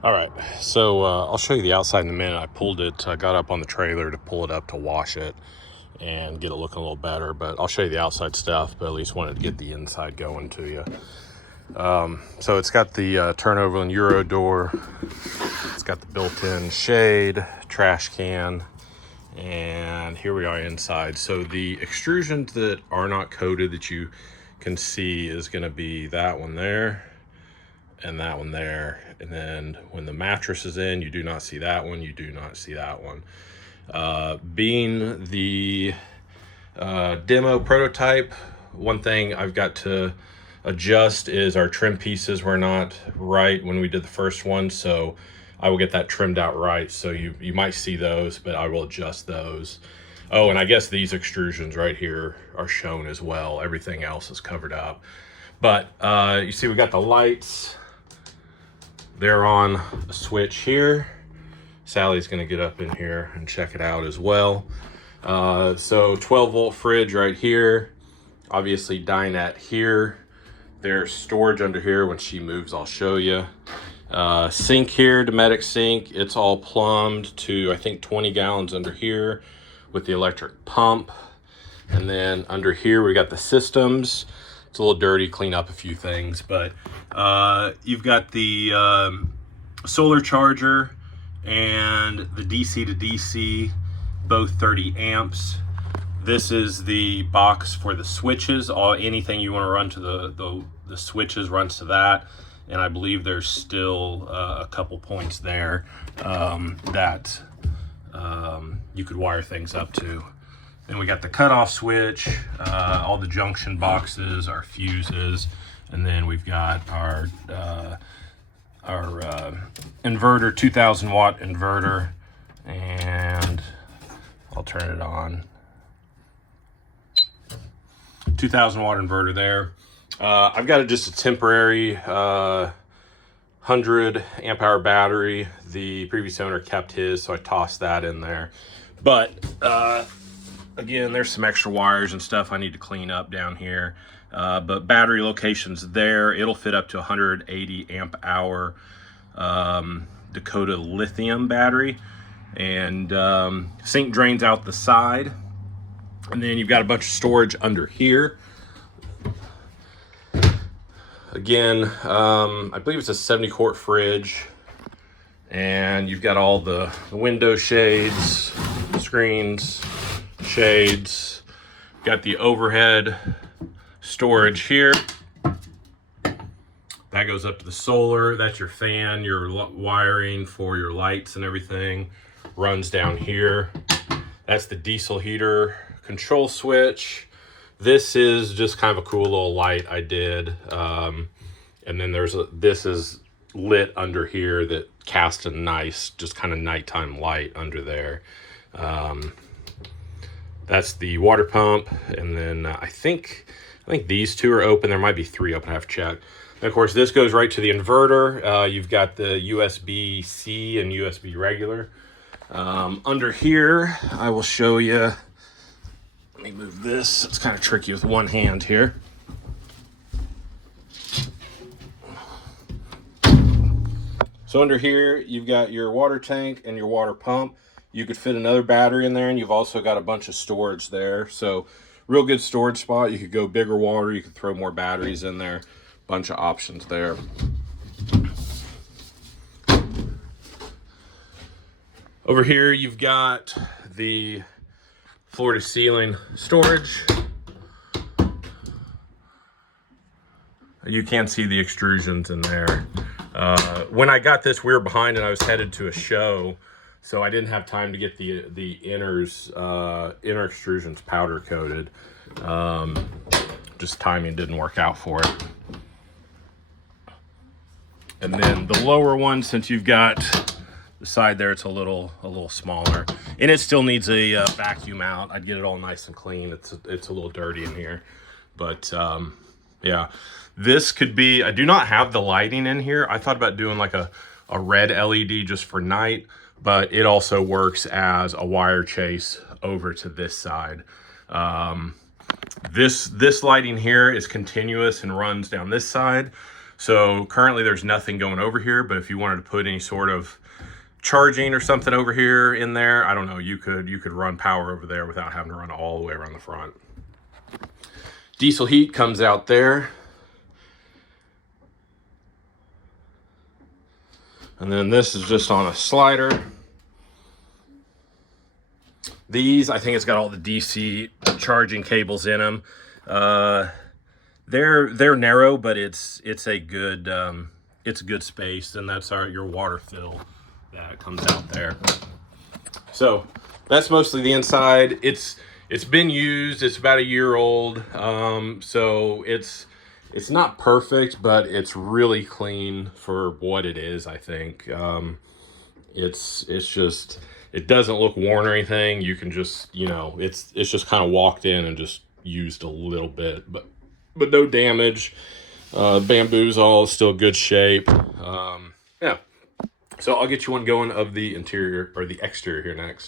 All right, so I'll show you the outside in a minute. I pulled it, got up on the trailer to pull it up to wash it and get it looking a little better, but I'll show you the outside stuff, but at least wanted to get the inside going to you. So it's got the turnover and Euro door. It's got the built-in shade, trash can, and here we are inside. So the extrusions that are not coated that you can see is going to be that one there and that one there, and then when the mattress is in, you do not see that one, you do not see that one. Being the demo prototype, one thing I've got to adjust is our trim pieces were not right when we did the first one, so I will get that trimmed out right. So you might see those, but I will adjust those. Oh, and I guess these extrusions right here are shown as well. Everything else is covered up. But you see we got the lights. They're on a switch here. Sally's gonna get up in here and check it out as well. So 12-volt fridge right here. Obviously dinette here. There's storage under here. When she moves, I'll show you. Sink here, Dometic sink. It's all plumbed to, I think, 20 gallons under here with the electric pump. And then under here, we got the systems. It's a little dirty, clean up a few things, but you've got the solar charger and the DC to DC, both 30 amps. This is the box for the switches. Anything you want to run to the switches runs to that. And I believe there's still a couple points there that you could wire things up to. Then we got the cutoff switch, all the junction boxes, our fuses, and then we've got our inverter, 2,000 watt inverter, and I'll turn it on. 2,000 watt inverter there. I've got just a temporary 100 amp hour battery. The previous owner kept his, so I tossed that in there. But again, there's some extra wires and stuff I need to clean up down here. But battery location's there. It'll fit up to 180 amp hour Dakota lithium battery. And sink drains out the side. And then you've got a bunch of storage under here. Again, I believe it's a 70 quart fridge. And you've got all the window shades, screens, shades. Got the overhead storage here. That goes up to the solar. That's your fan, your wiring for your lights and everything runs down here. That's the diesel heater control switch. This is just kind of a cool little light I did. And then this is lit under here that casts a nice, just kind of nighttime light under there. That's the water pump. And then I think these two are open. There might be three open, I have to check. And of course, this goes right to the inverter. You've got the USB-C and USB regular. Under here, I will show you. Let me move this. It's kind of tricky with one hand here. So under here, you've got your water tank and your water pump. You could fit another battery in there, and you've also got a bunch of storage there. So real good storage spot. You could go bigger water. You could throw more batteries in there. Bunch of options there. Over here, you've got the floor to ceiling storage. You can see the extrusions in there. When I got this, we were behind and I was headed to a show, so I didn't have time to get the inner extrusions powder coated. Just timing didn't work out for it. And then the lower one, since you've got the side there, it's a little smaller, and it still needs a vacuum out. I'd get it all nice and clean. It's a little dirty in here, but yeah, this could be. I do not have the lighting in here. I thought about doing like a red LED just for night, but it also works as a wire chase over to this side. This lighting here is continuous and runs down this side. So currently there's nothing going over here, but if you wanted to put any sort of charging or something over here in there, I don't know, you could run power over there without having to run all the way around the front. Diesel heat comes out there. And then this is just on a slider. These, I think it's got all the DC charging cables in them. They're narrow, but it's a good space, and that's your water fill that comes out there. So that's mostly the inside. It's been used. It's about a year old. So it's not perfect, but it's really clean for what it is, I think. It's just, it doesn't look worn or anything. You can just, it's just kind of walked in and just used a little bit, but no damage. Bamboo's all still good shape. Yeah. So I'll get you one going of the interior or the exterior here next.